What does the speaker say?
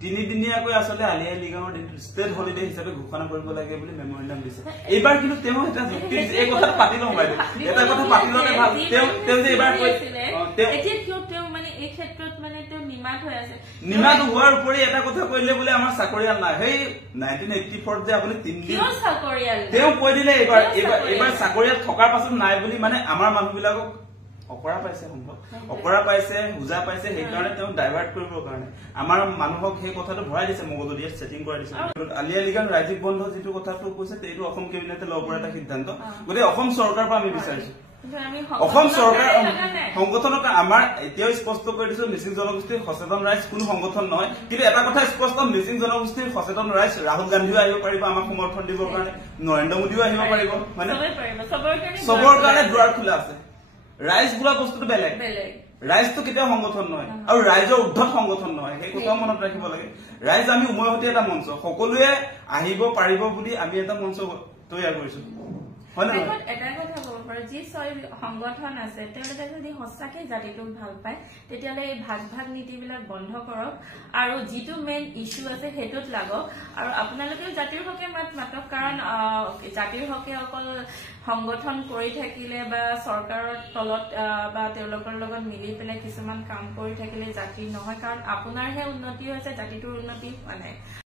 তিনিদিনীয়াকৈ আচলতে আলি আই লৃগাঙৰ দিনটো ষ্টেট হলিডে হিচাপে ঘোষণা কৰিব লাগে বুলি মেমৰেণ্ডাম দিছে এইবাৰ কিন্তু তেওঁ এটা যুক্তি দিছে এই কথা পাতি লওঁ বাইদেউ এটা কথা পাতি ললে ভাল তেওঁ যে এইবাৰ এতিয়া কিয় তেওঁ মানে এই ক্ষেত্ৰত মানে তেওঁ নিমাত হৈ আছে নিমাত হোৱাৰ উপৰি এটা কথা কৈলে বোলে আমাৰ চাকৰিয়াল নাই সেই 1984 যে আপুনি 3 দিন চাকৰিয়াল তেওঁ কৈ দিলে এইবাৰ চাকৰিয়াল থকাৰ পাছত নাই বুলি মানে আমাৰ মানুহবিলাকক অকৰা পাইছে সম্ভৱ অকৰা পাইছে হুজা পাইছে সেইকাৰণে তেওঁ ডাইভাৰ্ট কৰিবৰ কাৰণে আমাৰ মানুহক সেই কথাটো ভৰাই দিছে মগজু দিয়ে ছেটিং কৰাই দিছে আলি আই লৃগাং ৰাজ্যিক বন্ধ যিটো কথাটো কৈছে এইটো অসম কেবিনেটে ল'ব পৰা এটা সিদ্ধান্ত গতিকে অসম চৰকাৰৰ পৰা আমি বিচাৰিছো অসম চৰকাৰ সংগঠনক আমাৰ এতিয়াও স্পষ্ট কৰি দিছো মিচিং জনগোষ্ঠীৰ সচেতন ৰাইজ কোনো সংগঠন নহয় কিন্তু এটা কথা স্পষ্ট মিচিং জনগোষ্ঠীৰ সচেতন ৰাইজ ৰাহুল গান্ধীও আহিব পাৰিব আমাক সমৰ্থন দিবৰ কাৰণে নৰেন্দ্ৰ মোদীও আহিব পাৰিব মানে চবৰ কাৰণে দুৱাৰ খোলা আছে ৰাইজ বোলা বস্তুটো বেলেগ ৰাইজটো কেতিয়াও সংগঠন নহয় আৰু ৰাইজৰ উদ্ধত সংগঠন নহয় সেই কথাও মনত ৰাখিব লাগে ৰাইজ আমি উমৈহতীয়া এটা মঞ্চ সকলোৱে আহিব পাৰিব বুলি আমি এটা মঞ্চ তৈয়াৰ কৰিছো এটা কথা কব পাৰো যি 6 সংগঠন আছে তেওঁলোকে যদি সঁচাকে জাতিটোক ভাল পায় তেতিয়াহলে এই ভাগ নীতিবিলাক বন্ধ কৰক আৰু যিটো মেইন ইস্যু আছে সেইটোত লাগক আৰু আপোনালোকেও জাতিৰ হকে মাতক কাৰণ জাতিৰ হকে অকল সংগঠন কৰি থাকিলে বা চৰকাৰৰ তলত বা তেওঁলোকৰ লগত মিলি পেলাই কিছুমান কাম কৰি থাকিলে জাতিৰ নহয় কাৰণ আপোনাৰহে উন্নতি হৈছে জাতিটোৰ উন্নতি হোৱা নাই